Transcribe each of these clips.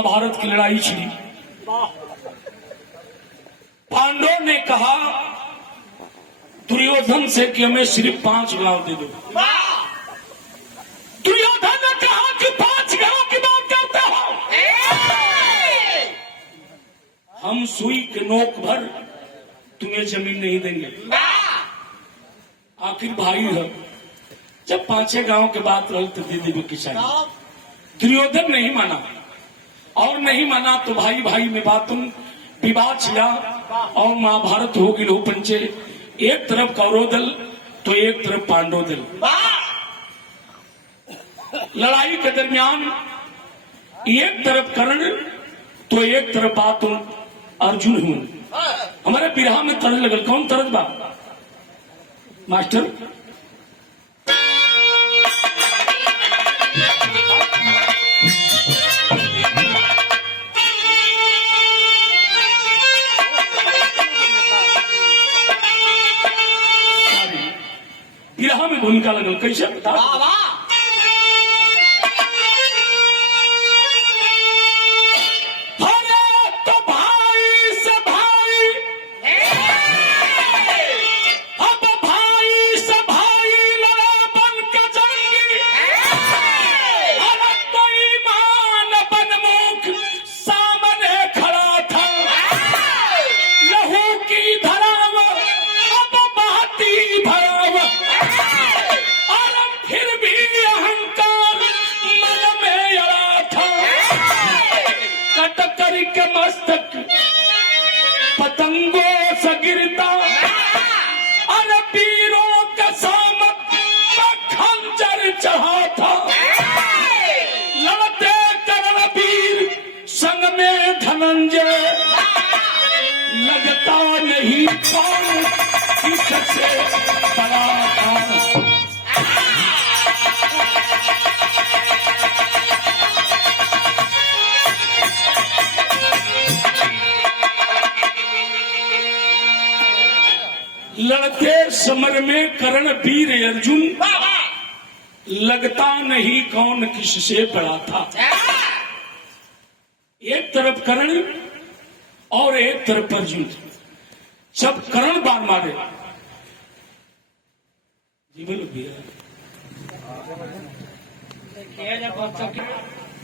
महाभारत की लड़ाई छिड़ी। पांडवों ने कहा दुर्योधन से कि हमें सिर्फ 5 गांव दे दो। दुर्योधन ने कहा कि 5 गांव की बात करते हो, हम सुई के नोक भर तुम्हें जमीन नहीं देंगे। आखिर भाई है, जब 5 गांव के बात रही तो दे देवे किसान। दुर्योधन नहीं माना, और नहीं माना तो भाई भाई में बातों विवाद छिड़ा और महाभारत हो गई। लो पंचे, एक तरफ कौरव दल तो एक तरफ पांडव दल। लड़ाई के दरमियान एक तरफ कर्ण तो एक तरफ बातों अर्जुन हूं। हमारे बिरहा में तरज लगल, कौन तरज बा मास्टर? बिरहा में भूमिका लगल, कैसे बता? के मस्तक पतंगों से गिरता, अरे पीरों का सामक खंजर चढ़ा था। लड़ते कर्णवीर संग में धनंजय, लगता नहीं कौन किससे बड़ा था। लड़ते समर में कर्ण वीर अर्जुन, लगता नहीं कौन किससे बड़ा था। एक तरफ कर्ण और एक तरफ अर्जुन। जब कर्ण बाण मारे, जीवन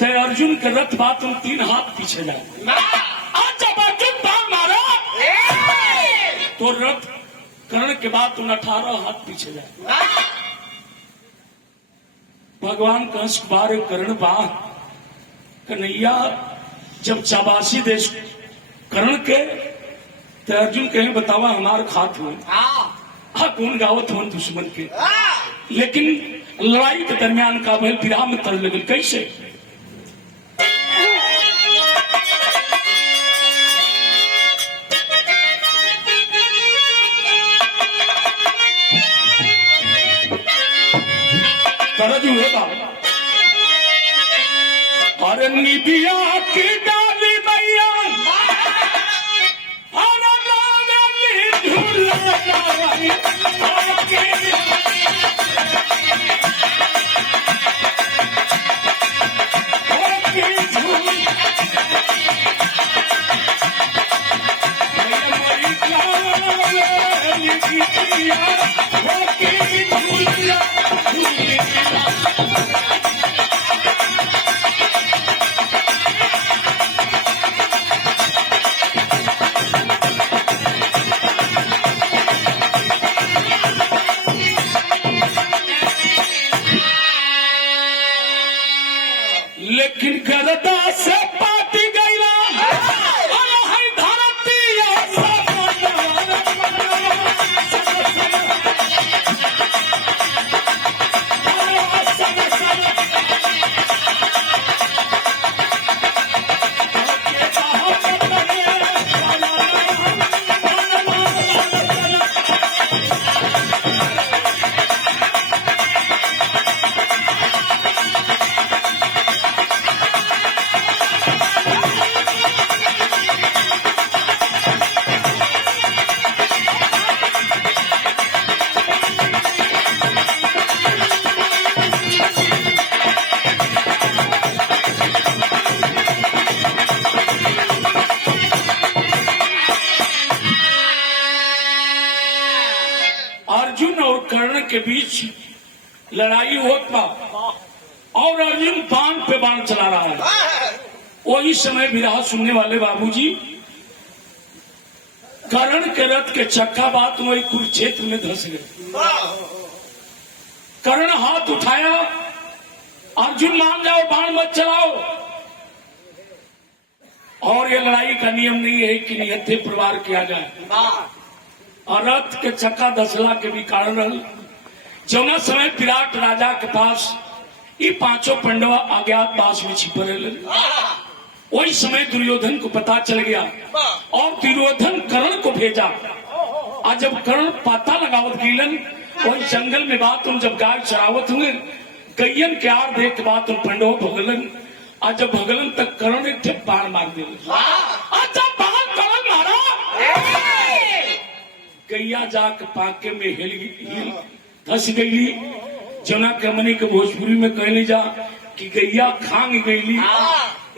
तो अर्जुन के रथ बात 3 हाथ पीछे जाए। जब अर्जुन बाण मारा तो रथ कर्ण के बाद 18 हाथ पीछे जाए। भगवान कंस बारे कर्ण बाण कन्हैया जब चाबासी देश कर्ण के तो अर्जुन कहे बतावा हमार खात हुए कौन गावत हो दुश्मन के। लेकिन लड़ाई के दरमियान का भल विराह में तर लगल, कैसे? तरज होगा और निदिया की डाली मैया, और नावेली झूला नावाई, लेकिन गरदा से पाती गईला धरती के बीच लड़ाई होता और अर्जुन बाण पे बाण चला रहा है। वही समय विराह सुनने वाले बाबूजी कर्ण के रथ के चक्का बात वही कुरुक्षेत्र में धंस गए। कर्ण हाथ उठाया, अर्जुन मान जाओ, बाण मत चलाओ। और ये लड़ाई का नियम नहीं है कि निहत्थे प्रवार किया जाए। और रथ के चक्का धसला के भी कारण रहा। जौना समय विराट राजा के पास ये पांचों पांडव अज्ञातवास में छिपे रहे। वही समय दुर्योधन को पता चल गया और दुर्योधन कर्ण को भेजा। आज जब कर्ण पता लगावत गिलन वही जंगल में बात उन जब गाय चरावत हुए गैयन के आर देख के बात उन पांडव भगलन। आज जब भगलन तक कर्ण एक बाण मार दे। अच्छा बाण कर्ण मारा, गैया जाके पाके में हिल धस गई। जना कमनी के भोजपुरी में कहली जा कि गैया खांग गईली।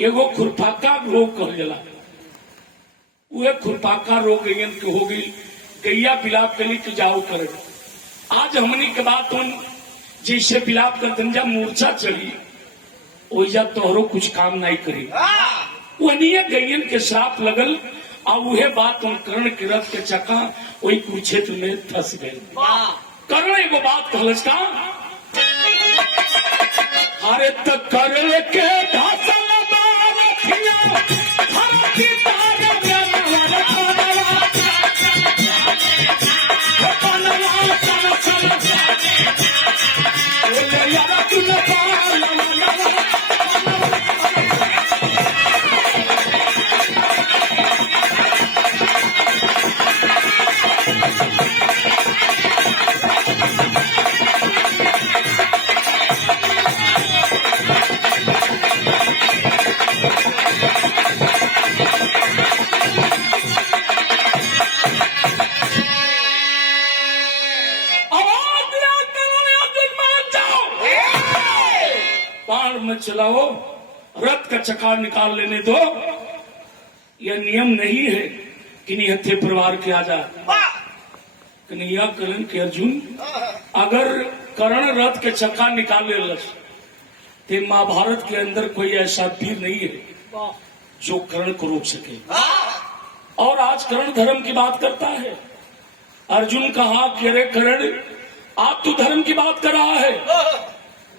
एगो खुरपाका रोग कह जाला, वह खुरपाका रोग गैयन के हो गई। गैया बिलाप कली तो जाओ कर। आज हमनी के बात उन जैसे बिलाप कर दंजा मूर्छा चली वैसा तोहरो कुछ काम नहीं करी। वह गैयन के श्राप लगल और वह बात उन कर्ण के रथ के चक्का वही कुरुक्षेत्र में फंस गए। कर्ण एगो बात कहलस का, अरे तो कर्ण के ढासल मत चलाओ, रथ का चक्का निकाल लेने दो। यह नियम नहीं है कि निहत्थे प्रवार किया जाए। कन्हैया कलन के अर्जुन अगर कर्ण रथ के चक्का निकाल ले तो महाभारत के अंदर कोई ऐसा वीर नहीं है जो कर्ण को रोक सके। और आज कर्ण धर्म की बात करता है। अर्जुन कहा कि अरे कर्ण आप तो धर्म की बात कर रहा है।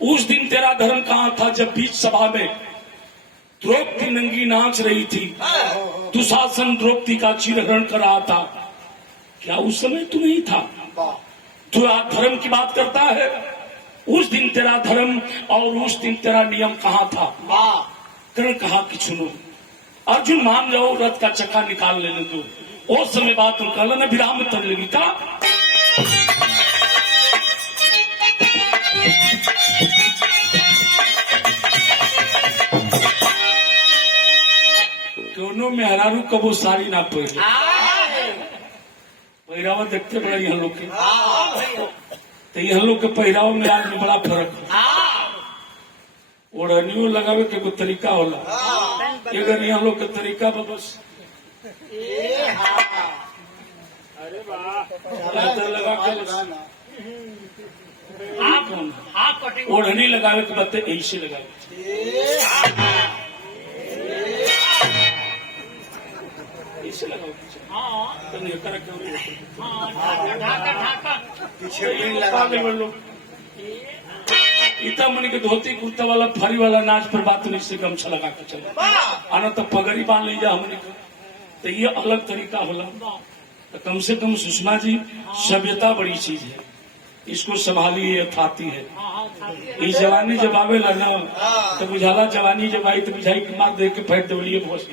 उस दिन तेरा धर्म कहाँ था जब बीच सभा में द्रौपदी नंगी नाच रही थी, दुशासन द्रौपदी का चीरहरण कर रहा था, क्या उस समय तू नहीं था? तू आज धर्म की बात करता है। उस दिन तेरा धर्म और उस दिन तेरा नियम कहाँ था? कर्ण कहा कि सुनो अर्जुन मान जाओ, रथ का चक्का निकाल लेने दो। उस समय बात कहला न विराम तर लगी था। दोनों में हरारू कबो साड़ी ना पहले पहरावा देखते बड़ा यहाँ लोग के, तो यहाँ लोग के पहरावा में आज में बड़ा फर्क है। ओढ़नियो लगावे के कोई तरीका होला, अगर यहाँ लोग के तरीका बस लगा के ओढ़नी लगावे के बते ऐसे लगावे इतना मन के धोती कुर्ता वाला फारी वाला नाच पर बात नहीं से गमछा लगा के चला आना तो पगड़ी बांध ली जा हमने को, तो ये अलग तरीका होला। तो कम से कम सुषमा जी सभ्यता बड़ी चीज है, इसको संभाली थाती है। ये जवानी जब आवेला ना तो बुझाला जवानी जब आई तो बुझाई के मार दे के फेंक देवलिए भोस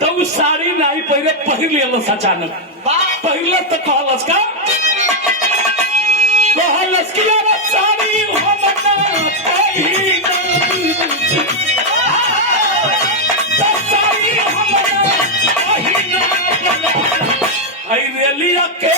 तो साड़ी नाई पहले पहिर लियलस अचानक पहले तो कहलस का कहलस कि यार साड़ी रेलिया के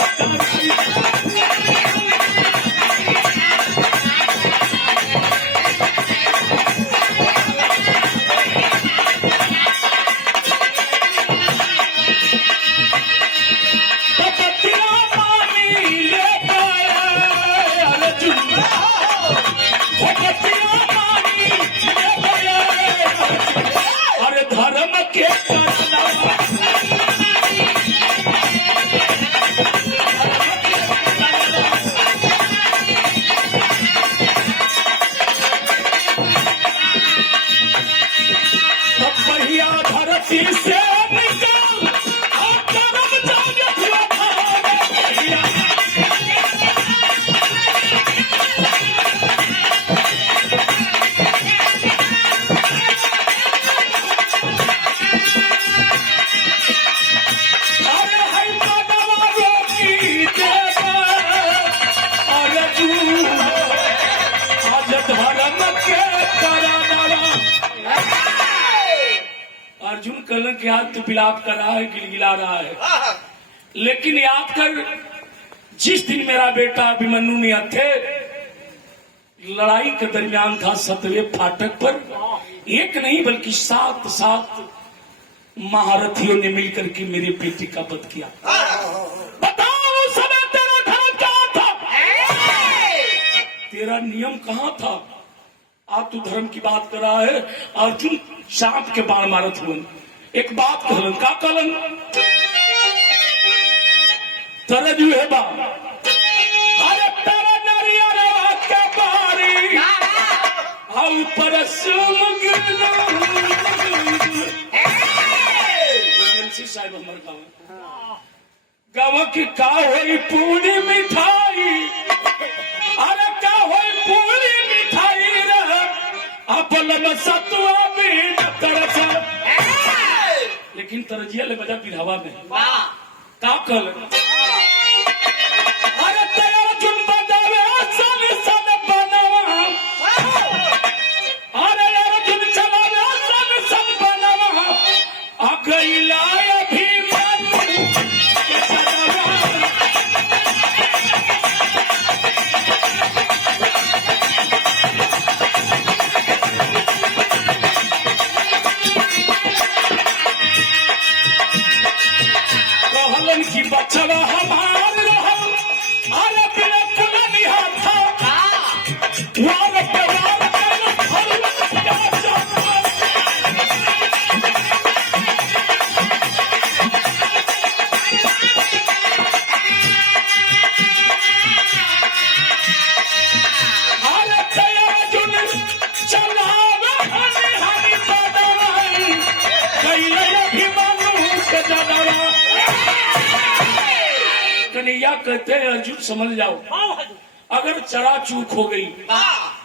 कल के आज तो बिलाप कर रहा है, गिलगिला रहा है, लेकिन याद कर जिस दिन मेरा बेटा अभिमन्यु ने थे लड़ाई के दरमियान था सतवें फाटक पर, एक नहीं बल्कि 7 महारथियों ने मिलकर के मेरे बेटे का वध किया। बताओ उस समय तेरा धर्म कहां था, तेरा नियम कहां था? आज तू धर्म की बात कर रहा है। अर्जुन सांप के बाण मारत हुए एक बात कहलन, का कहलन? तरजू है बा अरे तेरा नरिया के बारी हम परसुम साहब हमर गाँव की का होई पूरी मिठाई, अरे का होई पूरी मिठाई रे अपन सतुआ भी तरस। लेकिन तरजिया ले बजा बिरहवा में का कल अरे तेरा जुन बजावे सन सन बनवा, अरे जुन चलावे सन सन बनवा आ गईला अभी की बचवा हमार रहो, अरे बिल्कुल नहीं हाथा वार प्यार अरे तेरा जुन चलावे हनी हनी बदवाई कैले अभिमन्यु के जदवा। कन्हैया कहते हैं अर्जुन समझ जाओ, अगर चरा चूक हो गई,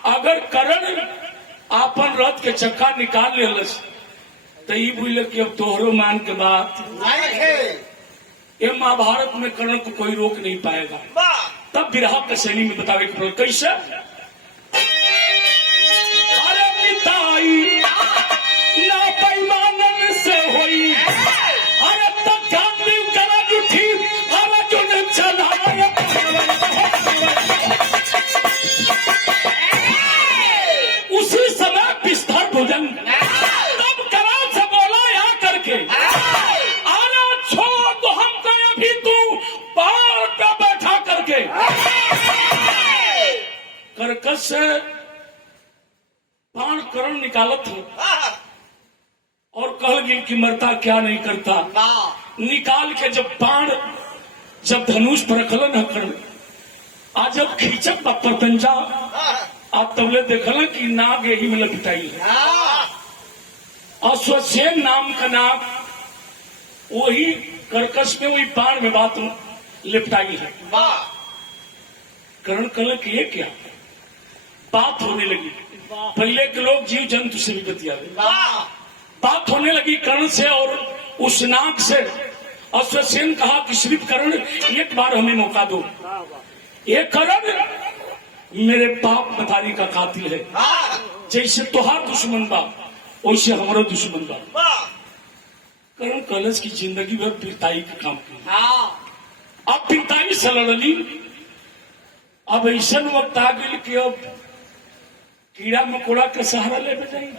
अगर कर्ण आपन रथ के चक्का निकाल लेलस तो ये बोले कि अब तोहरो मान के बात ये महाभारत में कर्ण को कोई रोक नहीं पाएगा। तब विरह के शैली में बतावे के पड़े कैसे? अरे पिताई ना पैमानन से होई, अरे तब गांधी करा जुठी उसी समय बिस्तर भोजन तब कराल से बोला यहाँ करके आना छोड़ तो हम कहे अभी तू पहाड़ पे बैठा करके करकश से बाण करण निकालत हो और कह गिल की मरता क्या नहीं करता, निकाल के जब बाण जब धनुष पर रखलन है कर्ण आज जब खींचक पर पंजा आप तबले देखल कि नाग यही में लपटाई है। अश्वसेन नाम का नाग वही कर्कश में वही बाण में बात लिपटाई है। कर्ण कल की ये क्या बात होने लगी, पहले के लोग जीव जंतु से भी बतियावे, बात होने लगी कर्ण से और उस नाग से। अश्वसेन कहा कि सिर्फ कर्ण एक बार हमें मौका दो, ये कर्ण मेरे बाप मतारी का कातिल है, जैसे तुहार दुश्मन बा वैसे हमारा दुश्मन बा। कर्ण कलश की जिंदगी भर पिरताई का काम किया, अब पिरताई से लड़ली। अब ऐसा वक्त आ गई कि अब कीड़ा मकोड़ा का सहारा ले जाएंगे,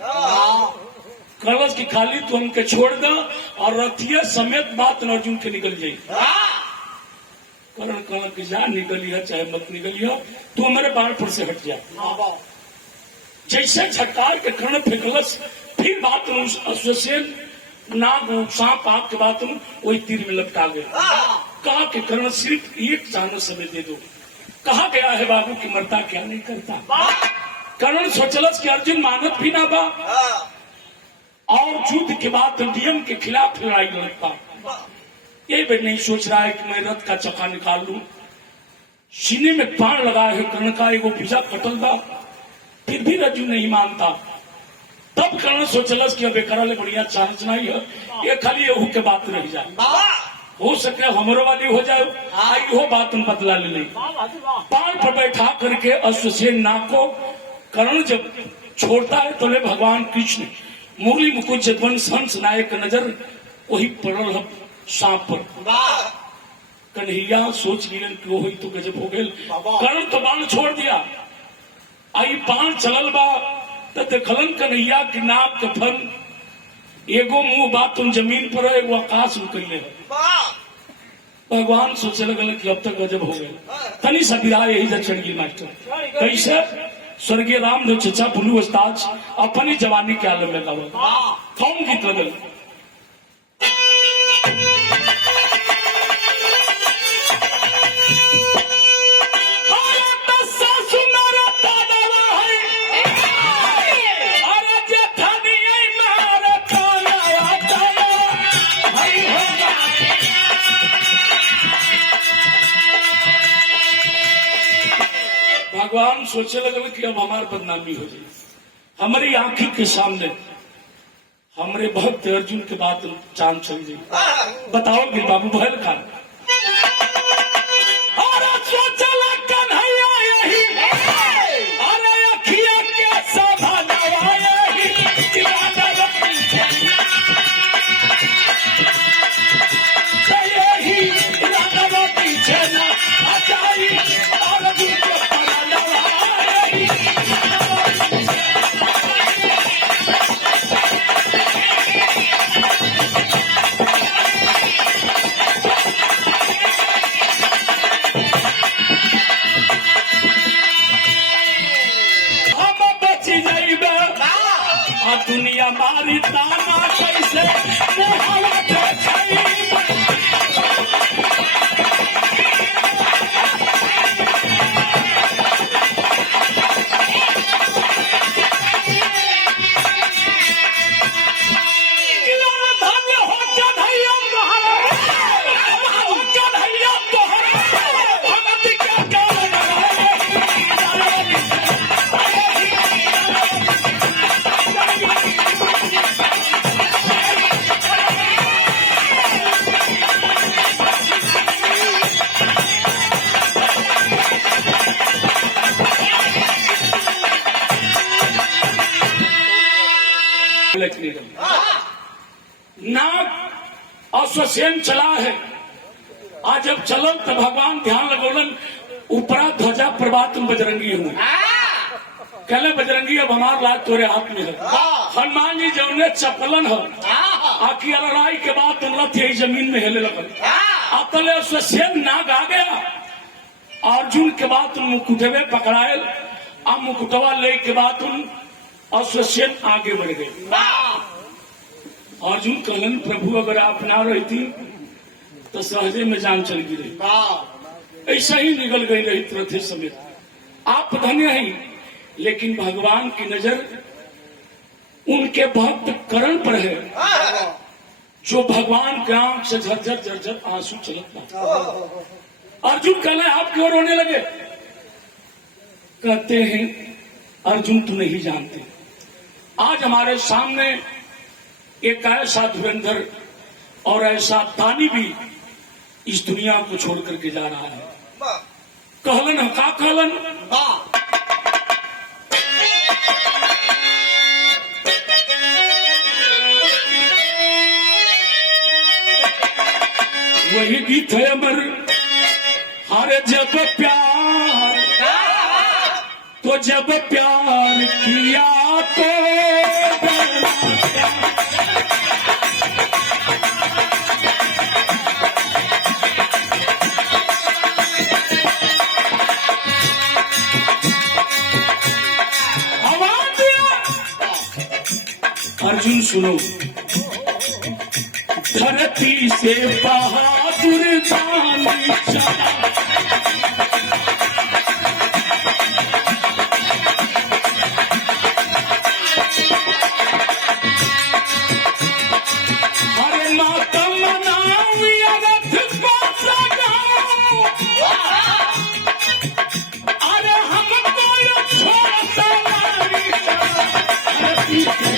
कलश की खाली तो हमके छोड़ दो और रथिया समेत बात अर्जुन के निकल जाए। कर्ण कर्ण की जा निकली है चाहे मत निकली हो, तू हमारे बाण पर से हट जा। जैसे झटकार के कर्ण फेंकलस फिर बात अश्वसेन नाग सांप आग के बात वही तीर में लपटा गए। कहा कि कर्ण सिर्फ एक जानो समय दे दो, कहा गया है बाबू की मरता क्या नहीं करता। कर्ण सोचलस कि अर्जुन मानत भी ना बा और युद्ध के बाद नियम के खिलाफ लड़ाई लड़ता, ये भी नहीं सोच रहा है कि मैं रथ का चक्का निकाल लूं। सीने में बाण लगा है कर्ण का, एगो भुजा कटल बा, फिर भी अर्जुन नहीं मानता। तब कर्ण सोचलस कि अब करल बढ़िया चांस नहीं है, ये खाली यहू के बात रह जाए, हो सके हमरो वाली हो जाए, आई हो बात बदला ले ली। बाण पर बैठा करके अश्वसेन नाग को कर्ण जब छोड़ता है तो ले भगवान कृष्ण मुरली मुकुट जदवंश हंस नायक नजर वही पड़ल है सांप पर। कन्हैया सोच लियन कि वही तो गजब हो गए, कर्ण तो बाण छोड़ दिया, आई बाण चलल बा तो देखलन कन्हैया की नाक के फन एगो मुंह बात तुम जमीन पर है, एगो आकाश में कैले है। भगवान सोचे लगल कि अब तक गजब हो गए। तनी सा बिरा यही जा चढ़ गई मास्टर। कैसे? स्वर्गीय रामदेव चचा पुलू उस्ताद अपनी जवानी के आलम में गावल कौन गीत लगल। भगवान सोचे लगल कि अब हमारी बदनामी हो जाए। हमारी आंखी के सामने हमारे भक्त अर्जुन के बाद जान चल जाए। बताओ गिर बाबू भैल खान दुनिया मारी ताना कैसे नाग अश्वसेन चला है। आज जब चलन तो भगवान ध्यान लगोलन ऊपरा ध्वजा प्रभात तुम बजरंगी हुए। कहले बजरंगी अब हमार लाज तोरे हाथ में है। हनुमान जी जो ने चपलन है आखिर लड़ाई के बाद तुम रथ यही जमीन में हिले लगल। अब तले अश्वसेन नाग आ गया। अर्जुन के बाद तुम मुकुटवे पकड़ायल। अब मुकुटवा ले के बाद तुम अश्वसेन आगे बढ़ गए। अर्जुन कहलन प्रभु अगर आप ना रहती तो सहजे में जान चल गई रही, ऐसा ही निकल गई रही रथे समेत। आप धन्य हैं, लेकिन भगवान की नजर उनके भक्त कर्ण पर है जो भगवान के आंख से झरझर झरझर आंसू चलता। अर्जुन कहले आप क्यों रोने लगे? कहते हैं अर्जुन तू नहीं जानते, आज हमारे सामने एक ऐसा धुरंधर और ऐसा तानी भी इस दुनिया को छोड़ करके जा रहा है। कहलन का कहलन वही गीत है अमर, हर जब प्यार तो जब प्यार किया तो अर्जुन सुनो, धरती से बहादुर दानी चला, अरे माता मनाओ या रथ को सजाओ, अरे हमको ये छोटा नारी धरती से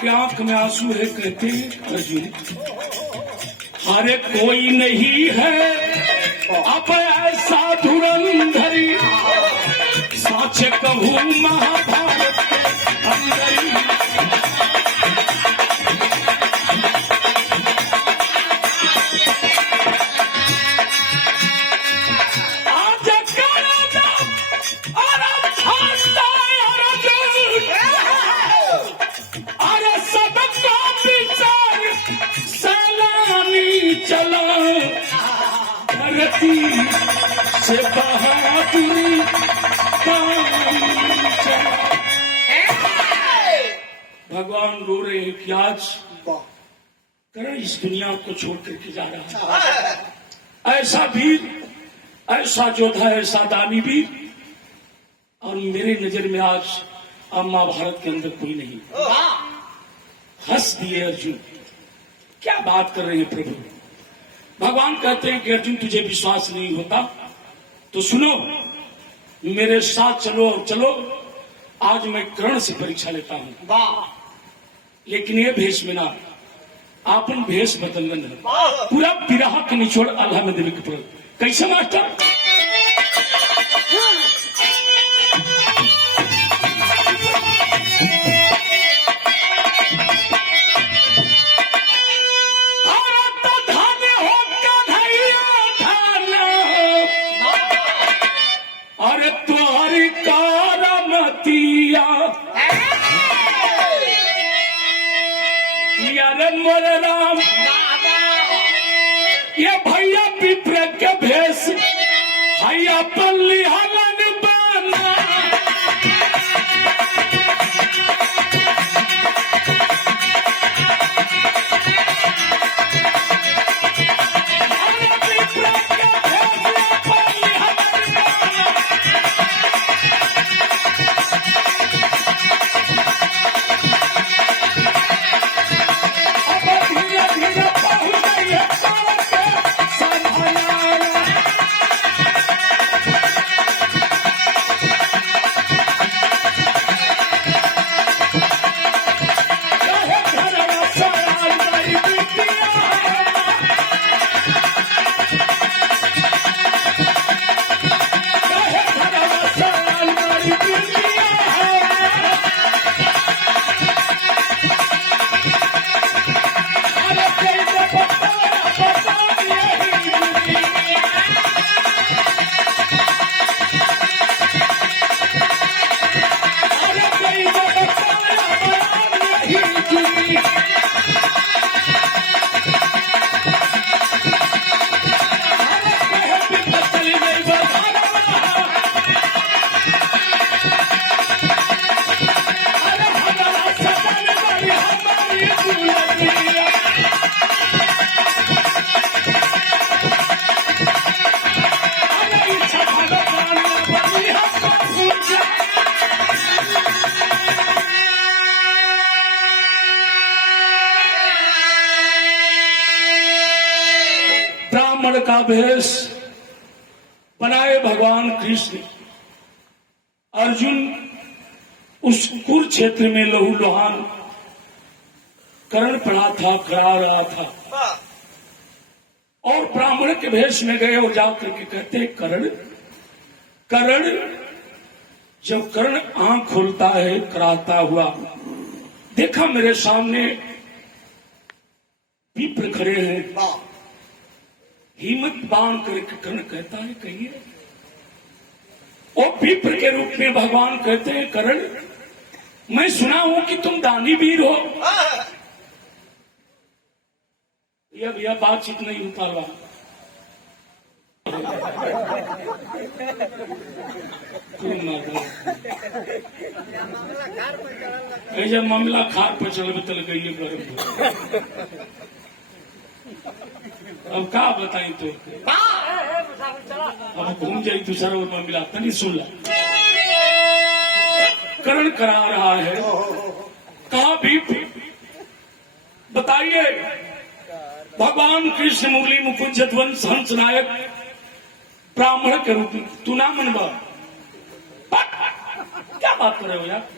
के आंख में आंसू है, कहते हैं अर्जुन अरे कोई नहीं है अब ऐसा धुरंधरी, साच कहूँ महाभारत के अंदर। चला धरती से बहादुरी भगवान रो रहे हैं कि आज करण इस दुनिया को छोड़ करके जा रहा है। ऐसा वीर, ऐसा योद्धा, ऐसा दानी वीर, और मेरे नजर में आज महाभारत के अंदर कोई नहीं। हंस दिए अर्जुन, क्या बात कर रहे हैं प्रभु। भगवान कहते हैं कि अर्जुन तुझे विश्वास नहीं होता तो सुनो, मेरे साथ चलो और चलो, आज मैं कर्ण से परीक्षा लेता हूं। लेकिन ये भेष में ना, आपन भेष बदलन है, पूरा विराह के निचोड़ अल्लाह में देवे के पड़े। कैसे मास्टर? मोरे राम ये भैया विप्र के भेष हैया पल्ली हलन बना। ब्राह्मण का भेष बनाए भगवान कृष्ण। अर्जुन उस कुरुक्षेत्र में लहू लुहान कर्ण पड़ा था, करा रहा था, और ब्राह्मण के भेष में गए और जाकर के कहते कर्ण कर्ण। जब कर्ण आंख खोलता है कराता हुआ, देखा मेरे सामने विप्र खड़े हैं, हिम्मत बांध करके कर्ण कहता है कहिए। और विप्र के रूप में भगवान कहते हैं कर्ण, मैं सुना हूं कि तुम दानी वीर हो। यह बातचीत नहीं हो पा रहा। जब मामला खार पर चल बतल गई गरम। अब का बताई तो अब घूम जाई तू सर मामला तनी सुन ला। कर्ण करा रहा है, कहा भी बताइए। भगवान कृष्ण मुरली मुकुंद जतवंश हंस नायक ब्राह्मण के रूप में तू ना मनवा। क्या बात कर रहे हो यार?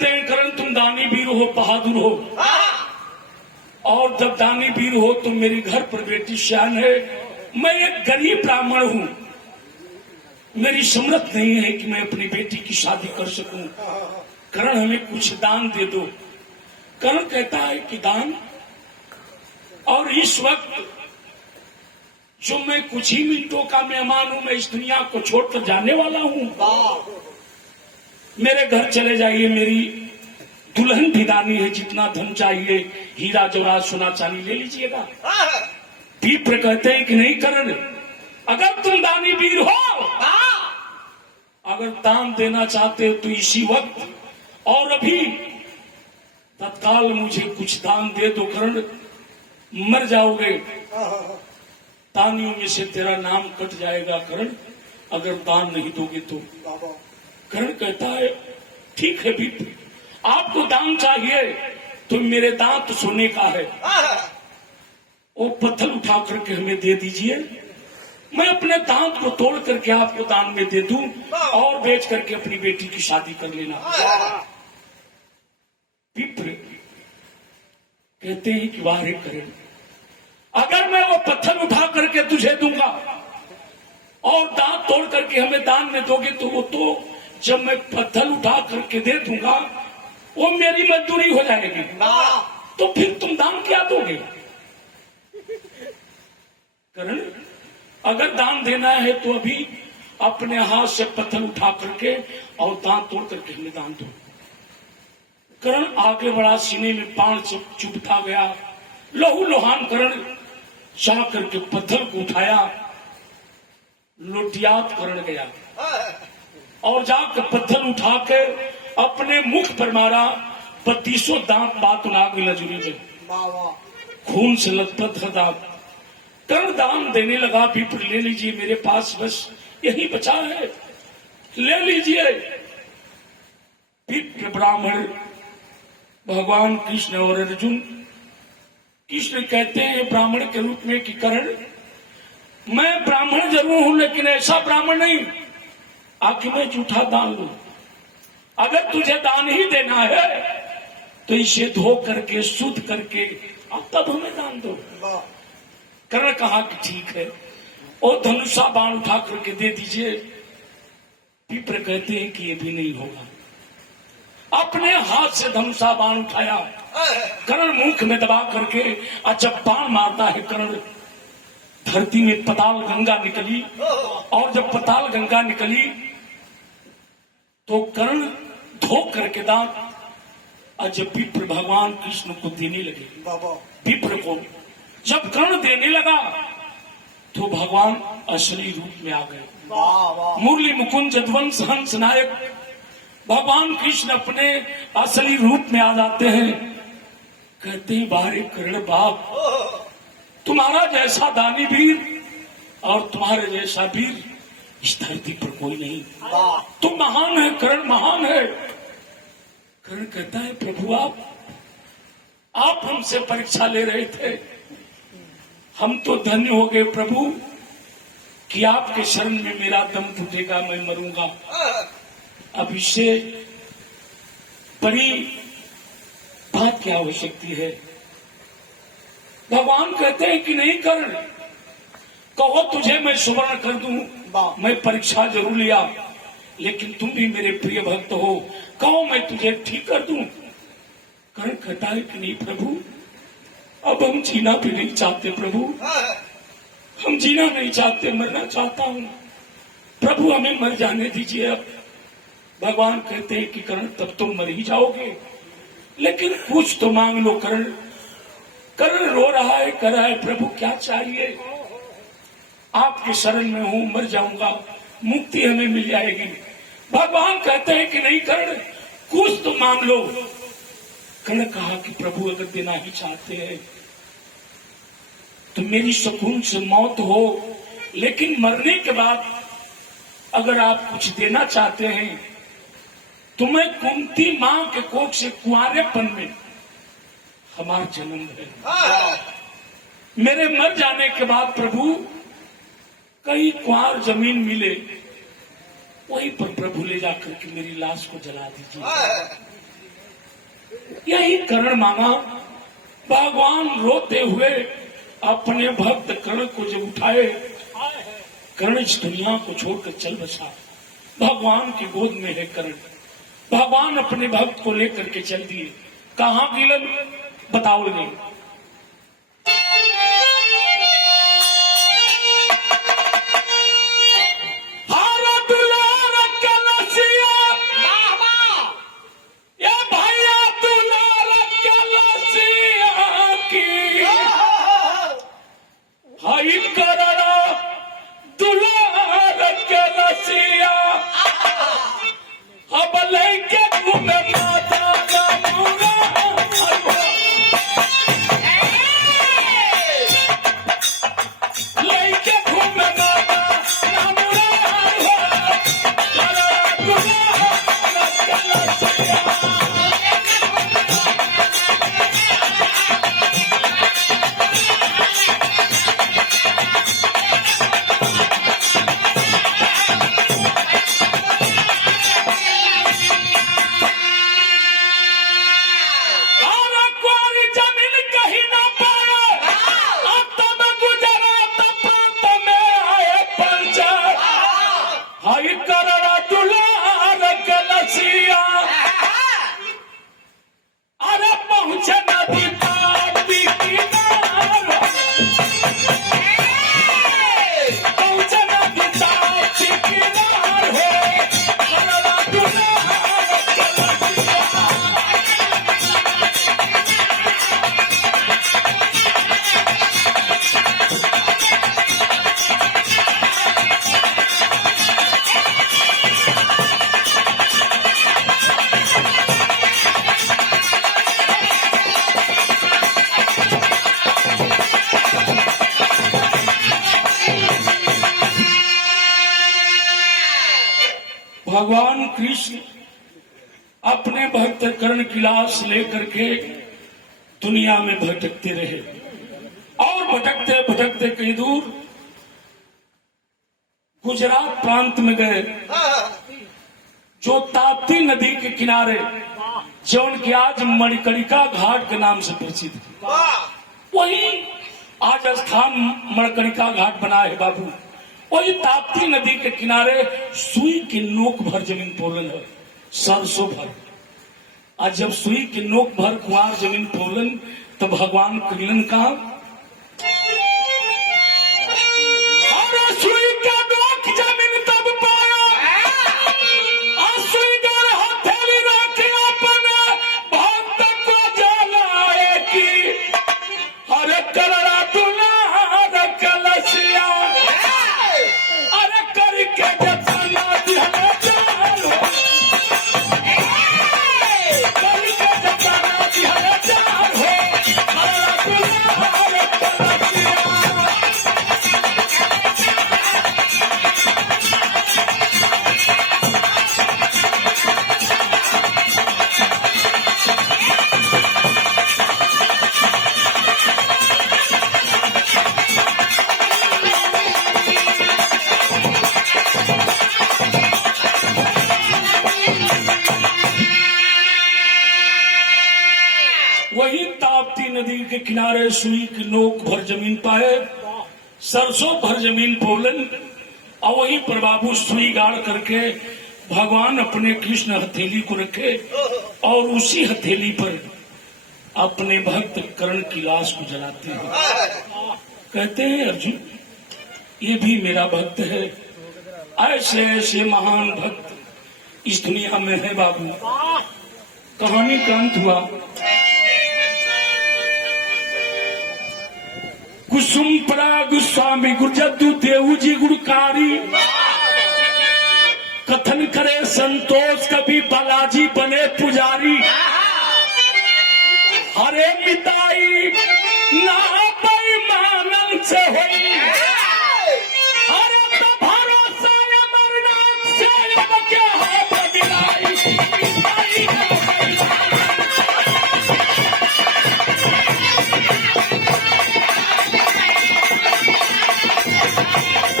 कहते हैं करण तुम दानी वीर हो, बहादुर हो, और जब दानी वीर हो तो मेरे घर पर बेटी श्यान है। मैं एक गरीब ब्राह्मण हूं, मेरी समर्थ नहीं है कि मैं अपनी बेटी की शादी कर सकूं। करण हमें कुछ दान दे दो। करण कहता है कि दान, और इस वक्त जो मैं कुछ ही मिनटों का मेहमान हूं, मैं इस दुनिया को छोड़कर जाने वाला हूं। मेरे घर चले जाइए, मेरी दुल्हन भी दानी है, जितना धन चाहिए हीरा जवाहरात सोना चांदी ले लीजिएगा। विप्र कहते हैं कि नहीं करण, अगर तुम दानी वीर हो, अगर दान देना चाहते हो तो इसी वक्त और अभी तत्काल मुझे कुछ दान दे दो। करण मर जाओगे, दानियों में से तेरा नाम कट जाएगा करण, अगर दान नहीं दोगे तो। करण कहता है ठीक है विप्र, आपको दान चाहिए तो मेरे दांत सोने का है, वो पत्थर उठा करके हमें दे दीजिए, मैं अपने दांत को तोड़ करके आपको दान में दे दूं और बेच करके अपनी बेटी की शादी कर लेना। विप्र कहते हैं कि वाह रे करण, अगर मैं वो पत्थर उठा करके तुझे दूंगा और दांत तोड़ करके हमें दान में दोगे तो वो तो जब मैं पत्थर उठा करके दे दूंगा वो मेरी मजदूरी हो जाएगी, तो फिर तुम दान क्या दोगे। करण अगर दान देना है तो अभी अपने हाथ से पत्थर उठा करके और दांत तोड़ करके हमें दान दो। करण आगे बढ़ा, सीने में बाण चुभता गया, लहू लोहान करण जा करके पत्थर को उठाया, लोटियात करण गया और जाकर पत्थर उठा के अपने मुख पर मारा, 32 दांत बात नाग नजूरी में, खून से लथपथ है दांत। कर्ण दान देने लगा, विप्र ले लीजिए, मेरे पास बस यही बचा है, ले लीजिए। विप्र ब्राह्मण भगवान कृष्ण और अर्जुन, कृष्ण कहते हैं ब्राह्मण के रूप में कि कर्ण मैं ब्राह्मण जरूर हूं लेकिन ऐसा ब्राह्मण नहीं आखिर मैं झूठा दान लू। अगर तुझे दान ही देना है तो इसे धो करके शुद्ध करके अब तब हमें दान दो। कर्ण कहा कि ठीक है, और धनुषा बाण उठा करके दे दीजिए। विप्र कहते हैं कि ये भी नहीं होगा। अपने हाथ से धनुषा बाण उठाया, कर्ण मुख में दबा करके और जब बाण मारता है कर्ण, धरती में पताल गंगा निकली, और जब पताल गंगा निकली तो कर्ण धो करके दांत और जब विप्र भगवान कृष्ण को देने लगे, विप्र को जब कर्ण देने लगा तो भगवान असली रूप में आ गए। मुरली मुकुंद जदवंश हंस नायक भगवान कृष्ण अपने असली रूप में आ जाते हैं। कहते हैं बारे कर्ण बाप, तुम्हारा जैसा दानी वीर और तुम्हारे जैसा वीर इस धरती पर कोई नहीं, तुम महान है कर्ण, महान है। कर्ण कहता है प्रभु आप हमसे परीक्षा ले रहे थे, हम तो धन्य हो गए प्रभु कि आपके शरण में मेरा दम फूटेगा, मैं मरूंगा। अब इससे बड़ी बात क्या हो सकती है। भगवान कहते हैं कि नहीं कर्ण, कहो तुझे मैं सुवर्ण कर दूं, मैं परीक्षा जरूर लिया लेकिन तुम भी मेरे प्रिय भक्त हो, कहो मैं तुझे ठीक कर दूं। कर्ण कहता है कि नहीं प्रभु, अब हम जीना भी नहीं चाहते प्रभु, हम जीना नहीं चाहते, मरना चाहता हूं प्रभु, हमें मर जाने दीजिए। अब भगवान कहते हैं कि कर्ण तब तुम मर ही जाओगे, लेकिन कुछ तो मांग लो कर्ण। कर्ण रो रहा है, कर रहा है प्रभु क्या चाहिए, आपके शरण में हूं, मर जाऊंगा, मुक्ति हमें मिल जाएगी। भगवान कहते हैं कि नहीं कर्ण कुछ तो मांग लो। कर्ण कहा कि प्रभु अगर देना ही चाहते हैं तो मेरी सुकून से मौत हो, लेकिन मरने के बाद अगर आप कुछ देना चाहते हैं तो मैं कुंती मां के कोख से कुंवारेपन में हमारा जन्म है, मेरे मर जाने के बाद प्रभु कहीं कुंवार जमीन मिले वहीं पर प्रभु ले जाकर के मेरी लाश को जला दीजिए। यही कर्ण मांगा। भगवान रोते हुए अपने भक्त कर्ण को जब उठाए, कर्ण इस दुनिया को छोड़कर चल बसा। भगवान की गोद में है कर्ण। भगवान अपने भक्त को लेकर के चल दिए। कहां गिलन बताओ नहीं। अब लेके घूमे माता का मुरा, लेके घूमे माता का मुरा, अरे पहुंचे नदी ताती किनारे, पहुंचे नदी ताती किनारे, करड़ा दुलार के लसिया। भगवान कृष्ण अपने भक्त कर्ण की लाश लेकर के दुनिया में भटकते रहे और भटकते भटकते कहीं दूर गुजरात प्रांत में गए, जो ताप्ती नदी के किनारे, जो उनकी आज मणिकर्णिका घाट के नाम से प्रसिद्ध है। वही आज स्थान मणिकर्णिका घाट बना है बाबू। वही ताप्ती नदी के किनारे सुई की नोक भर जमीन पोलन है, सरसों भर। आज जब सुई की नोक भर कुआर जमीन पोलन, तो भगवान कृष्ण का सुई का नोक जमीन तब पाया, सुई कर हथेली रखे अपने भक्त को जलाए की, हरे करड़ा दुलार के लसिया। अरे करके जतना दिहले जान, करके जतना दिहले जान हो, करड़ा दुलार के लसिया। वही ताप्ती नदी के किनारे सुई की नोक भर जमीन पाए, सरसों भर जमीन पोलन, और वहीं पर बाबू सुई गाड़ करके भगवान अपने कृष्ण हथेली को रखे और उसी हथेली पर अपने भक्त कर्ण की लाश को जलाते हैं। कहते हैं अर्जुन, ये भी मेरा भक्त है। ऐसे ऐसे महान भक्त इस दुनिया में है बाबू। कहानी का अंत हुआ। कुसुम पराग स्वामी गुरजद्दू देव जी गुणकारी, कथन करे संतोष कभी बालाजी बने पुजारी।